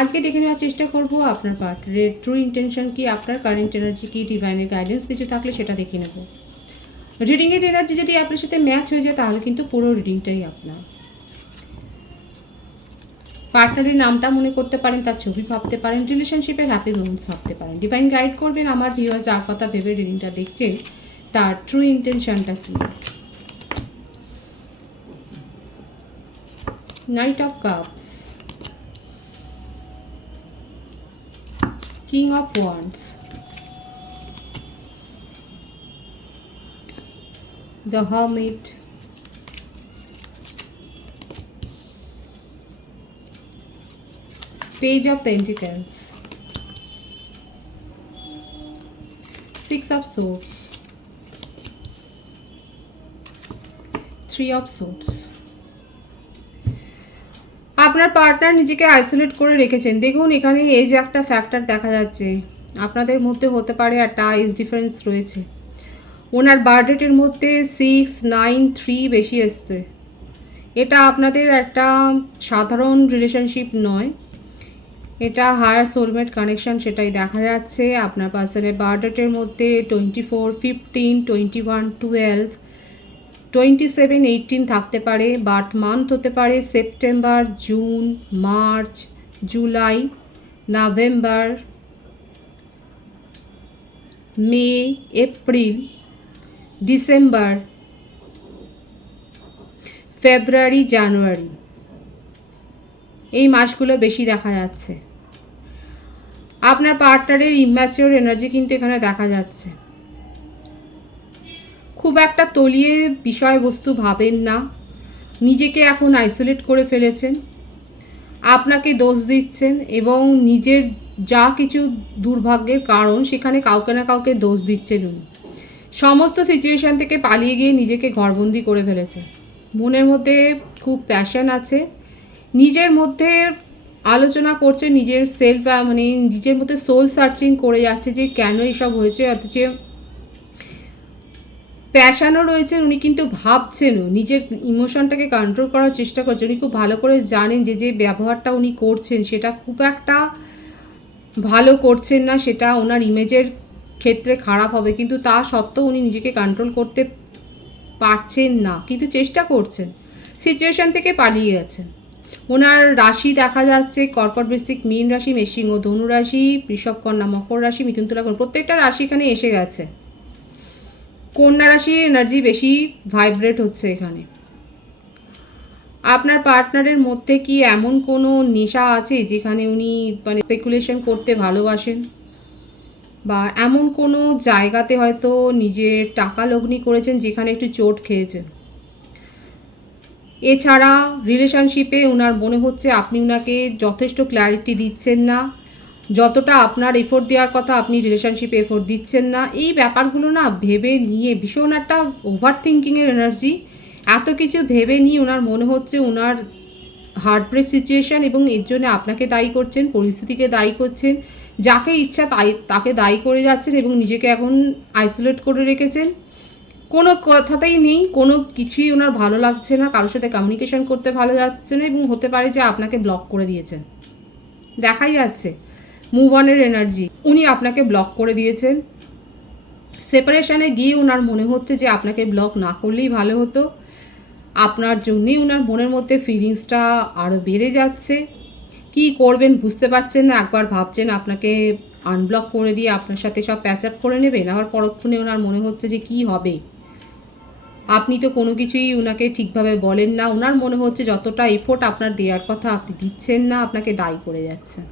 আজকে দেখে নেওয়ার চেষ্টা করব আপনার পার্টনারের ট্রু ইন্টেনশন কি, আপনার কারেন্ট এনার্জি কি ডিভাইনের গাইডেন্স কিছু থাকলে সেটা দেখে নেব। রিডিংয়ের এনার্জি যদি আপনার সাথে ম্যাচ হয়ে যায়, তাহলে কিন্তু পুরো রিডিংটাই আপনার। পার্টনারের নামটা মনে করতে পারেন, তার ছবি ভাবতে পারেন রিলেশনশিপের হ্যাপি মোমেন্টস ভাবতে পারেন। ডিভাইন গাইড করবেন আমার ভিউয়ার যার কথা ভেবে রিডিংটা দেখছেন, তার ট্রু ইন্টেনশনটা কী? Knight of cups king of wands the hermit page of pentacles six of swords three of swords আপনার পার্টনার নিজেকে আইসোলেট করে রেখেছেন। দেখুন, এখানে এই যে একটা ফ্যাক্টর দেখা যাচ্ছে, আপনাদের মধ্যে হতে পারে একটা এজ ডিফারেন্স রয়েছে। ওনার বার্থডেটের মধ্যে সিক্স নাইন থ্রি বেশি এসছে। এটা আপনাদের একটা সাধারণ রিলেশনশিপ নয়। এটা হায়ার সোলমেট কানেকশন সেটাই দেখা যাচ্ছে। আপনার পার্সনের বার্থডেটের মধ্যে twenty four fifteen twenty one twelve twenty seven eighteen থাকতে পারে বার্থ মান্থ হতে পারে September June March July November May April December February January এই মাসগুলো বেশি দেখা যাচ্ছে। আপনার পার্টনারের ইম্যাচিওর এনার্জি কিন্তু এখানে দেখা যাচ্ছে। খুব একটা তলিয়ে বিষয়বস্তু ভাবেন না। নিজেকে এখন আইসোলেট করে ফেলেছেন। আপনাকে দোষ দিচ্ছেন এবং নিজের যা কিছু দুর্ভাগ্যের কারণ সেখানে কাউকে না কাউকে দোষ দিচ্ছেন উনি। সমস্ত সিচুয়েশান থেকে পালিয়ে গিয়ে নিজেকে ঘরবন্দি করে ফেলেছে মনের মধ্যে খুব প্যাশন আছে। নিজের মধ্যে আলোচনা করছে, নিজের সেলফ মানে নিজের মধ্যে সোল সার্চিং করে যাচ্ছে যে কেন এসব হয়েছে, অথচ প্যাশানও রয়েছে উনি কিন্তু ভাবছেনও। নিজের ইমোশনটাকে কন্ট্রোল করার চেষ্টা করছেন। উনি খুব ভালো করে জানেন যে যে ব্যবহারটা উনি করছেন, সেটা খুব একটা ভালো করছেন না, সেটা ওনার ইমেজের ক্ষেত্রে খারাপ হবে। কিন্তু তা সত্ত্বেও উনি নিজেকে কন্ট্রোল করতে পারছেন না, কিন্তু চেষ্টা করছেন। সিচুয়েশান থেকে পালিয়ে গেছেন ওনার রাশি দেখা যাচ্ছে কর্কট বেসিক মীন রাশি মেশিং ও ধনু রাশি, বৃষভ কন্যা, মকর রাশি, মিথুন তুলা প্রত্যেকটা রাশি এখানে এসে গেছে। কন্যা রাশির এনার্জি বেশি ভাইব্রেট হচ্ছে এখানে। আপনার পার্টনারের মধ্যে কি এমন কোনো নেশা আছে যেখানে উনি মানে স্পেকুলেশন করতে ভালোবাসেন? বা এমন কোনো জায়গাতে হয়তো নিজের টাকা লগ্নি করেছেন যেখানে একটু চোট খেয়েছেন? এছাড়া রিলেশনশিপে ওনার মনে হচ্ছে আপনি ওনাকে যথেষ্ট ক্ল্যারিটি দিচ্ছেন না। যতটা আপনার এফোর্ট দেওয়ার কথা আপনি রিলেশনশিপে এফোর্ট দিচ্ছেন না, এই ব্যাপারগুলো না ভেবে নিয়ে ভীষণ একটা ওভার থিঙ্কিংয়ের এনার্জি এত কিছু ভেবে নিয়ে ওনার মনে হচ্ছে ওনার হার্টব্রেক সিচুয়েশান এবং এর জন্য আপনাকে দায়ী করছেন, পরিস্থিতিকে দায়ী করছেন, যাকে ইচ্ছা তাই, তাকে দায়ী করে যাচ্ছেন এবং নিজেকে এখন আইসোলেট করে রেখেছেন। কোনো কথাতেই নেই, কোনো কিছুই ওনার ভালো লাগছে না, কারোর সাথে কমিউনিকেশন করতে ভালো যাচ্ছে না এবং হতে পারে যে আপনাকে ব্লক করে দিয়েছেন। দেখাই যাচ্ছে। মুভ অনের এনার্জি উনি আপনাকে ব্লক করে দিয়েছেন। সেপারেশানে গিয়ে ওনার মনে হচ্ছে যে আপনাকে ব্লক না করলেই ভালো হতো। আপনার জন্যেই ওনার মনের মধ্যে ফিলিংসটা আরও বেড়ে যাচ্ছে। কি করবেন বুঝতে পারছেন না, একবার ভাবছেন আপনাকে আনব্লক করে দিয়ে আপনার সাথে সব প্যাচ আপ করে নেবেন। আবার পরক্ষণে ওনার মনে হচ্ছে যে কি হবে। আপনি তো কোনো কিছুই ওনাকে ঠিকভাবে বলেন না। ওনার মনে হচ্ছে যতটা এফোর্ট আপনার দেওয়ার কথা আপনি দিচ্ছেন না, আপনাকে দায়ী করে যাচ্ছেন।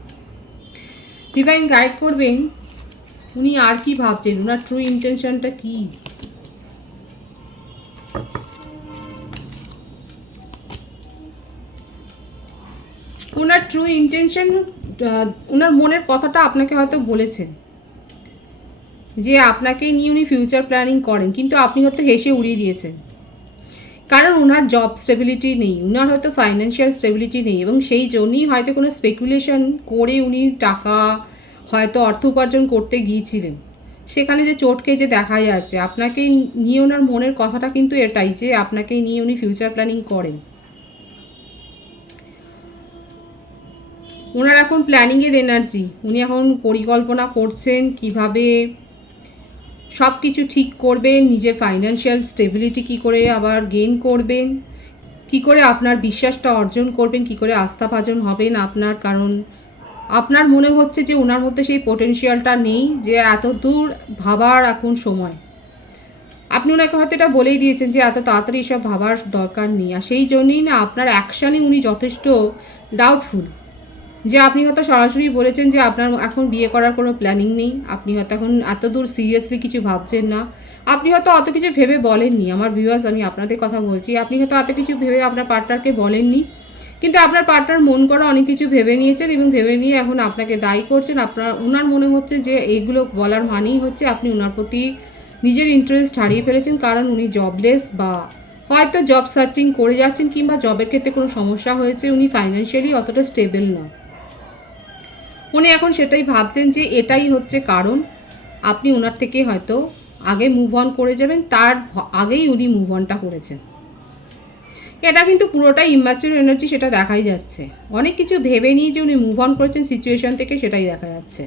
ডিভাইন গাইড করবেন, উনি আর কি ভাবছেন? ওনার ট্রু ইন্টেনশনটা কি? ওনার ট্রু ইন্টেনশন ওনার মনের কথাটা আপনাকে হয়তো বলেছেন, যে আপনাকে নিয়ে উনি ফিউচার প্ল্যানিং করেন, কিন্তু আপনি হয়তো হেসে উড়িয়ে দিয়েছেন। কারণ ওনার জব স্টেবিলিটি নেই ওনার হয়তো ফাইন্যান্সিয়াল স্টেবিলিটি নেই এবং সেই জন্যই হয়তো কোনো স্পেকুলেশন করে উনি টাকা হয়তো অর্থ উপার্জন করতে গিয়েছিলেন। সেখানে যে চোটকে যে দেখা যাচ্ছে আপনাকে নিয়ে ওনার মনের কথাটা কিন্তু এটাই যে আপনাকে নিয়ে উনি ফিউচার প্ল্যানিং করেন। ওনার এখন প্ল্যানিংয়ের এনার্জি উনি এখন পরিকল্পনা করছেন কীভাবে সব কিছু ঠিক করবেন, নিজের ফাইন্যান্সিয়াল স্টেবিলিটি কি করে আবার গেইন করবেন, কি করে আপনার বিশ্বাসটা অর্জন করবেন, কি করে আস্থাভাজন হবেন আপনার, কারণ আপনার মনে হচ্ছে যে ওনার মধ্যে সেই পোটেনশিয়ালটা নেই যে এত দূর ভাবার এখন সময়। আপনি ওনাকে হয়তো এটা বলেই দিয়েছেন যে এত তাড়াতাড়ি এসব ভাবার দরকার নেই, আর সেই জন্যেই না আপনার অ্যাকশানে উনি যথেষ্ট ডাউটফুল যে আপনি হয়তো সরাসরি বলেছেন যে আপনার এখন বিয়ে করার কোনো প্ল্যানিং নেই। আপনি হয়তো এখন এত দূর সিরিয়াসলি কিছু ভাবছেন না। আপনি হয়তো অত কিছু ভেবে বলেননি। আমার ভিউয়ার্স আমি আপনাদের কথা বলছি, আপনি হয়তো এত কিছু ভেবে আপনার পার্টনারকে বলেননি। কিন্তু আপনার পার্টনার মন করা অনেক কিছু ভেবে নিয়েছেন এবং ভেবে নিয়ে এখন আপনাকে দায়ী করছেন। আপনার ওনার মনে হচ্ছে যে এইগুলো বলার মানেই হচ্ছে আপনি ওনার প্রতি নিজের ইন্টারেস্ট হারিয়ে ফেলেছেন। কারণ উনি জবলেস বা হয়তো জব সার্চিং করে যাচ্ছেন কিংবা জবের ক্ষেত্রে কোনো সমস্যা হয়েছে, উনি ফাইন্যান্সিয়ালি অতটা স্টেবল নয়। উনি এখন সেটাই ভাবছেন যে এটাই হচ্ছে কারণ। আপনি ওনার থেকে হয়তো আগে মুভ অন করে যাবেন, তার আগেই উনি মুভ অনটা করেছেন। এটা কিন্তু পুরোটাই ইম্যাচুর এনার্জি সেটা দেখাই যাচ্ছে। অনেক কিছু ভেবে নিয়ে যে উনি মুভ অন করেছেন সিচুয়েশন থেকে সেটাই দেখা যাচ্ছে।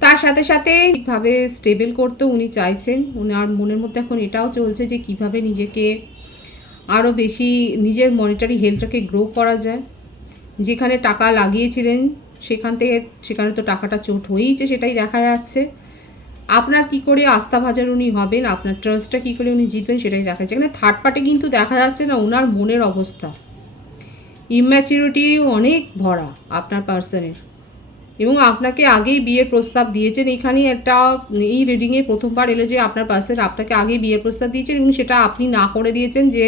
তার সাথে সাথে ঠিকভাবে স্টেবল করতেও উনি চাইছেন। ওনার মনের মধ্যে এখন এটাও চলছে যে কীভাবে নিজেকে আরও বেশি নিজের মনিটারি হেলথটাকে গ্রো করা যায়। যেখানে টাকা লাগিয়েছিলেন সেখান থেকে সেখানে তো টাকাটা চোট হয়েইছে সেটাই দেখা যাচ্ছে। আপনার কি করে আস্থাভাজন উনি হবেন? আপনার ট্রাস্টটা কি করে উনি জিতবেন সেটাই দেখা যাচ্ছে। এখানে থার্ড পার্টি কিন্তু দেখা যাচ্ছে না ওনার মনের অবস্থা। ইম্যাচিউরিটি অনেক ভরা আপনার পার্সনের এবং আপনাকে আগেই বিয়ের প্রস্তাব দিয়েছেন। এখানে একটা, এই রিডিংয়ে প্রথমবার এলো যে আপনার পার্সন আপনাকে আগেই বিয়ের প্রস্তাব দিয়েছেন এবং সেটা আপনি না করে দিয়েছেন যে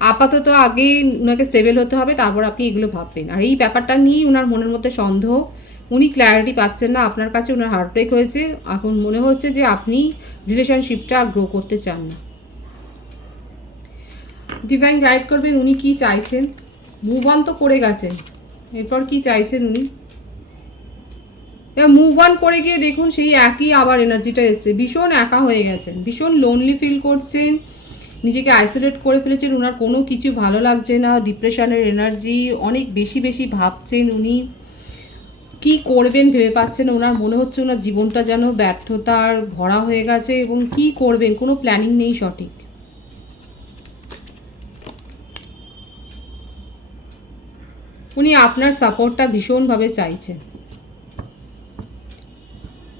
আপাতত আগে ওনাকে স্টেবল হতে হবে, তারপর আপনি এগুলো ভাববেন। আর এই ব্যাপারটা নিয়েই ওনার মনের মধ্যে সন্দেহ। উনি ক্ল্যারিটি পাচ্ছেন না, আপনার কাছে ওনার হার্ট ব্রেক হয়েছে। এখন মনে হচ্ছে যে আপনি রিলেশনশিপটা আর গ্রো করতে চান না। ডিভাইন গাইড করবেন উনি কি চাইছেন। মুভ অন তো করে গেছেন। এরপর কি চাইছেন উনি? এবার মুভ অন করে গিয়ে দেখুন সেই একই আবার এনার্জিটা এসছে। ভীষণ একা হয়ে গেছেন। ভীষণ লোনলি ফিল করছেন। নিজেকে আইসোলেট করে ফেলেছেন ওনার কোনো কিছু ভালো লাগছে না ডিপ্রেশনের এনার্জি অনেক বেশি বেশি ভাবছেন উনি। কি করবেন ভেবে পাচ্ছেন ওনার মনে হচ্ছে ওনার জীবনটা যেন ব্যর্থতার ভরা হয়ে গেছে এবং কি করবেন, কোনো প্ল্যানিং নেই সঠিক। উনি আপনার সাপোর্টটা ভীষণভাবে চাইছেন।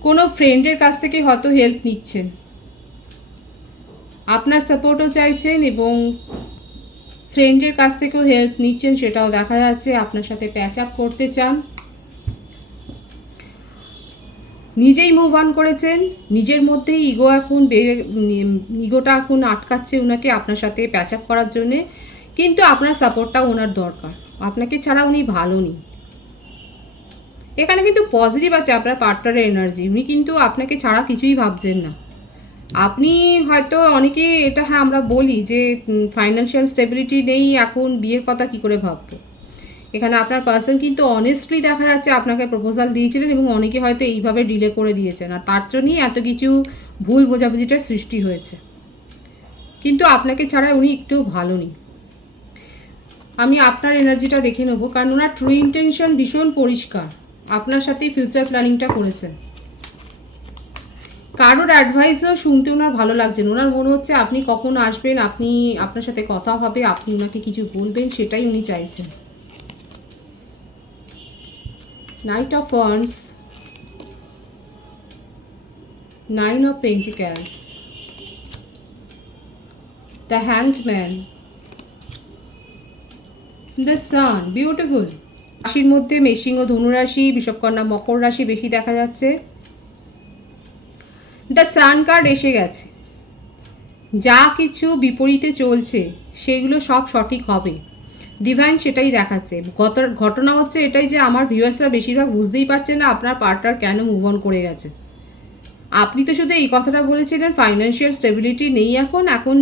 কোনো ফ্রেন্ডের কাছ থেকে হয়তো হেল্প নিচ্ছেন। আপনার সাপোর্টও চাইছেন এবং ফ্রেন্ডের কাছ থেকেও হেল্প নিচ্ছেন, সেটাও দেখা যাচ্ছে। আপনার সাথে প্যাচ আপ করতে চান। নিজেই মুভ অন করেছেন। নিজের মধ্যেই ইগো এখন ইগোটা এখন আটকাচ্ছে ওনাকে আপনার সাথে প্যাচ আপ করার জন্যে। কিন্তু আপনার সাপোর্টটা ওনার দরকার। আপনাকে ছাড়া উনি ভালো নেই। এখানে কিন্তু পজিটিভ আছে আপনার পার্টনারের এনার্জি উনি কিন্তু আপনাকে ছাড়া কিছুই ভাবছেন না। আপনি হয়তো অনেকে এটা হ্যাঁ আমরা বলি যে ফাইন্যান্সিয়াল স্টেবিলিটি নেই, এখন বিয়ের কথা কি করে ভাববো? এখানে আপনার পার্সন কিন্তু অনেস্টলি দেখা যাচ্ছে আপনাকে প্রপোজাল দিয়েছিলেন এবং অনেকে হয়তো এইভাবে ডিলে করে দিয়েছেন। আর তার জন্যই এত কিছু ভুল বোঝাবুঝিটার সৃষ্টি হয়েছে। কিন্তু আপনাকে ছাড়া উনি একটু ভালো নেই। আমি আপনার এনার্জিটা দেখে নেব, কারণ ওনার ট্রু ইন্টেনশন ভীষণ পরিষ্কার। আপনার সাথে ফিউচার প্ল্যানিংটা করেছেন। কারোর অ্যাডভাইসও শুনতে ওনার ভালো লাগছে না। ওনার মনে হচ্ছে আপনি কখন আসবেন, আপনি আপনার সাথে কথা হবে, আপনি ওনাকে কিছু বলবেন, সেটাই উনি চাইছেন। Knight of wands nine of pentacles the hanged man the sun beautiful রাশির মধ্যে মেশিং ও ধনুরাশি বিষবকন্যা মকর রাশি বেশি দেখা যাচ্ছে। দ্য সান কার্ড এসে গেছে। যা কিছু বিপরীতে চলছে, সেগুলো সব সঠিক হবে। ডিভাইন সেটাই দেখাচ্ছে। ঘটনা হচ্ছে এটাই যে আমার ভিউয়ার্সরা বেশিরভাগ বুঝতেই পারছে না আপনার পার্টনার কেন মুভ অন করে গেছে। আপনি তো শুধু এই কথাটা বলেছিলেন ফাইন্যান্সিয়াল স্টেবিলিটি নেই এখন। এখন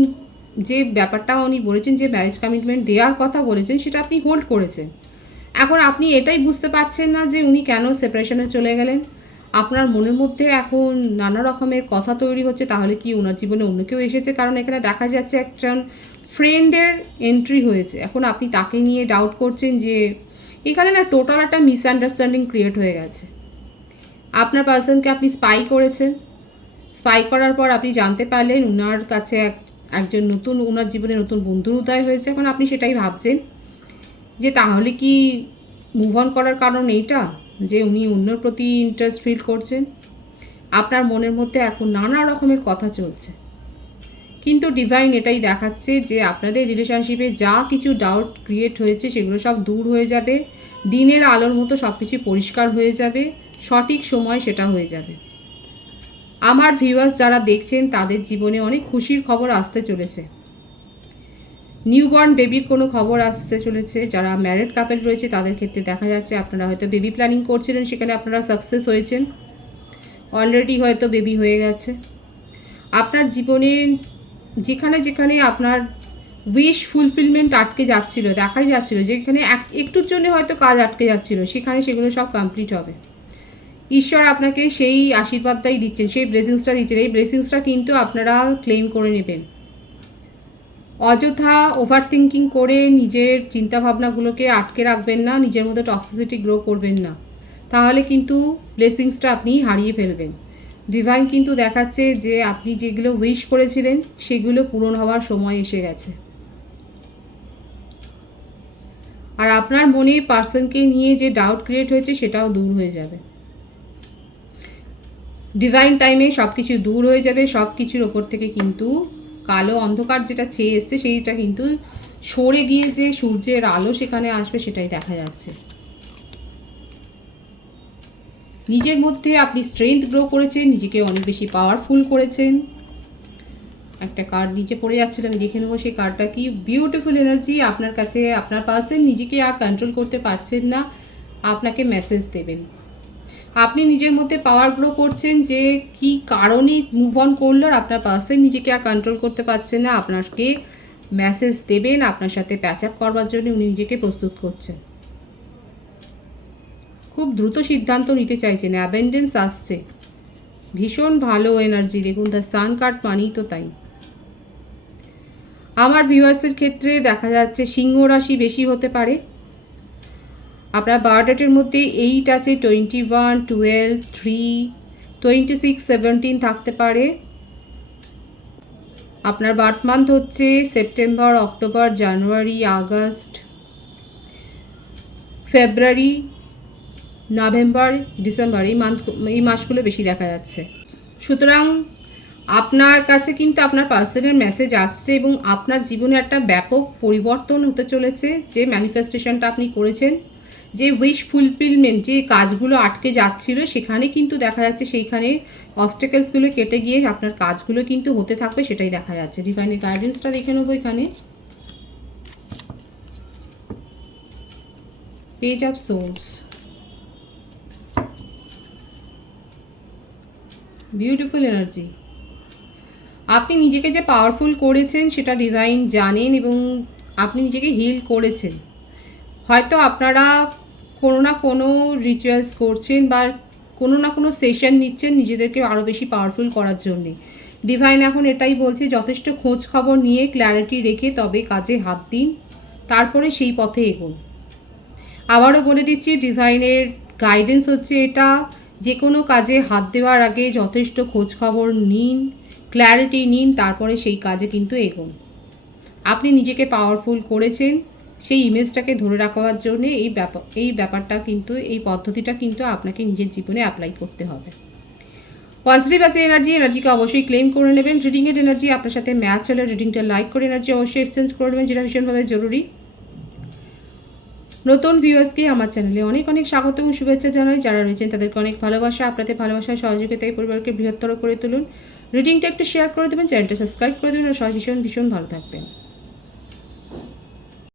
যে ব্যাপারটা উনি বলেছেন, যে ম্যারেজ কমিটমেন্ট দেওয়ার কথা বলেছেন, সেটা আপনি হোল্ড করেছেন। এখন আপনি এটাই বুঝতে পারছেন না যে উনি কেন সেপারেশনে চলে গেলেন। আপনার মনের মধ্যে এখন নানা রকমের কথা তৈরি হচ্ছে, তাহলে কি ওনার জীবনে অন্য কেউ এসেছে? কারণ এখানে দেখা যাচ্ছে একজন ফ্রেন্ডের এন্ট্রি হয়েছে। এখন আপনি তাকে নিয়ে ডাউট করছেন যে এখানে না টোটাল একটা মিসআন্ডারস্ট্যান্ডিং ক্রিয়েট হয়ে গেছে। আপনার পার্সনকে আপনি স্পাই করেছেন। স্পাই করার পর আপনি জানতে পারলেন ওনার কাছে এক, একজন নতুন ওনার জীবনে নতুন বন্ধুর উদয় হয়েছে। এখন আপনি সেটাই ভাবছেন যে তাহলে কি মুভ অন করার কারণ এইটা? যে উনি অন্যর প্রতি ইন্টারেস্ট ফিল করছেন, আপনার মনের মধ্যে এখন নানা রকমের কথা চলছে। কিন্তু ডিভাইন এটাই দেখাচ্ছে যে আপনাদের রিলেশনশিপে যা কিছু ডাউট ক্রিয়েট হয়েছে, সেগুলো সব দূর হয়ে যাবে। দিনের আলোর মতো সব কিছু পরিষ্কার হয়ে যাবে। সঠিক সময় সেটা হয়ে যাবে। আমার ভিউয়ার্স যারা দেখছেন, তাদের জীবনে অনেক খুশির খবর আসতে চলেছে। নিউবর্ন বেবির কোনো খবর আসতে চলেছে, যারা ম্যারিড কাপেল রয়েছে, তাদের ক্ষেত্রে দেখা যাচ্ছে আপনারা হয়তো বেবি প্ল্যানিং করছিলেন, সেখানে আপনারা সাকসেস হয়েছেন। অলরেডি হয়তো বেবি হয়ে গেছে। আপনার জীবনে যেখানে যেখানে আপনার উইশ ফুলফিলমেন্ট আটকে যাচ্ছিল, দেখাই যাচ্ছিল, যেখানে এক, একটুর জন্য হয়তো কাজ আটকে যাচ্ছিল, সেখানে সেগুলো সব কমপ্লিট হবে। ঈশ্বর আপনাকে সেই আশীর্বাদটাই দিচ্ছেন, সেই ব্লেসিংসটা দিচ্ছেন, এই ব্লেসিংসটা কিন্তু আপনারা ক্লেম করে নেবেন। অযথা ওভার থিঙ্কিং করে নিজের চিন্তাভাবনাগুলোকে আটকে রাখবেন না, নিজের মধ্যে টক্সিসিটি গ্রো করবেন না। তাহলে কিন্তু ব্লেসিংসটা আপনি হারিয়ে ফেলবেন। ডিভাইন কিন্তু দেখাচ্ছে যে আপনি যেগুলো উইশ করেছিলেন, সেগুলো পূরণ হওয়ার সময় এসে গেছে। আর আপনার মনে পার্সনকে নিয়ে যে ডাউট ক্রিয়েট হয়েছে, সেটাও দূর হয়ে যাবে। ডিভাইন টাইমে সব কিছু দূর হয়ে যাবে সব কিছুর ওপর থেকে কিন্তু কালো অন্ধকার যেটা ছেয়ে এসছে, সেইটা কিন্তু সরে গিয়ে যে সূর্যের আলো সেখানে আসবে সেটাই দেখা যাচ্ছে। নিজের মধ্যে আপনি স্ট্রেংথ গ্রো করেছেন, নিজেকে অনেক বেশি পাওয়ারফুল করেছেন। একটা কার্ড নিচে পড়ে যাচ্ছিল আমি দেখে নেব সেই কার্ডটা কি। বিউটিফুল এনার্জি আপনার কাছে, আপনার পার্সন নিজেকে আর কন্ট্রোল করতে পারছেন না। আপনাকে মেসেজ দেবেন। আপনি নিজের মধ্যে পাওয়ার গ্রো করছেন যে কি কারণে মুভ অন করল আর আপনার পার্সন নিজেকে আর কন্ট্রোল করতে পারছেন না, আপনাকে মেসেজ দেবেন, আপনার সাথে প্যাচ আপ করবার জন্য উনি নিজেকে প্রস্তুত করছেন। খুব দ্রুত সিদ্ধান্ত নিতে চাইছেন অ্যাবেন্ডেন্স আসছে। ভীষণ ভালো এনার্জি দেখুন দ্য সান কার্ড মানেই তো তাই। আমার ভিউয়ার্সের ক্ষেত্রে দেখা যাচ্ছে সিংহ রাশি বেশি হতে পারে। আপনার বায়োডেটের মধ্যে এইট আছে twenty one twelve three twenty six seventeen থাকতে পারে। আপনার বার্থ মান্থ হচ্ছে September October January August February November December এই মান্থ এই মাসগুলো বেশি দেখা যাচ্ছে। সুতরাং আপনার কাছে কিন্তু আপনার পার্সনের মেসেজ আসছে এবং আপনার জীবনে একটা ব্যাপক পরিবর্তন হতে চলেছে যে ম্যানিফেস্টেশনটা আপনি করেছেন। যে উইশ ফুলফিলমেন্ট যে কাজগুলো আটকে যাচ্ছিল, সেখানে কিন্তু দেখা যাচ্ছে সেইখানে অবস্টেকেলসগুলো কেটে গিয়ে আপনার কাজগুলো কিন্তু হতে থাকবে, সেটাই দেখা যাচ্ছে। ডিভাইনের গাইডেন্সটা দেখে নেব এখানে। Page of swords beautiful energy আপনি নিজেকে যে পাওয়ারফুল করেছেন, সেটা ডিভাইন জানেন এবং আপনি নিজেকে হিল করেছেন। হয়তো আপনারা কোনো না কোনো রিচুয়ালস করছেন বা কোনো না কোনো সেশন নিচ্ছেন নিজেদেরকে আরও বেশি পাওয়ারফুল করার জন্যে। ডিভাইন এখন এটাই বলছে, যথেষ্ট খোঁজ খবর নিয়ে ক্ল্যারিটি রেখে তবে কাজে হাত দিন, তারপরে সেই পথে এগোন। আবারও বলে দিচ্ছি ডিভাইনের গাইডেন্স হচ্ছে এটা যে কোনো কাজে হাত দেওয়ার আগে যথেষ্ট খোঁজ খবর নিন ক্ল্যারিটি নিন, তারপরে সেই কাজে কিন্তু এগোন। আপনি নিজেকে পাওয়ারফুল করেছেন সেই ইমেজটাকে ধরে রাখার জন্য এই ব্যাপার এই ব্যাপারটা কিন্তু, এই পদ্ধতিটা কিন্তু আপনাকে নিজের জীবনে অ্যাপ্লাই করতে হবে। পজিটিভ আছে এনার্জি এনার্জিকে অবশ্যই ক্লেম করে নেবেন। রিডিংয়ের এনার্জি আপনার সাথে ম্যাচ হলে রিডিংটা লাইক করে এনার্জি অবশ্যই এক্সচেঞ্জ করে নেবেন। যেটা ভীষণভাবে জরুরি। নতুন ভিউয়ার্সকে আমার চ্যানেলে অনেক অনেক স্বাগত এবং শুভেচ্ছা জানাই। যারা রয়েছেন তাদেরকে অনেক ভালোবাসা, আপনাদের ভালোবাসা, সহযোগিতায় পরিবারকে বৃহত্তর করে তুলুন। রিডিংটা একটু শেয়ার করে দেবেন চ্যানেলটা সাবস্ক্রাইব করে দেবেন। আর সবাই ভীষণ ভীষণ ভালো থাকবেন।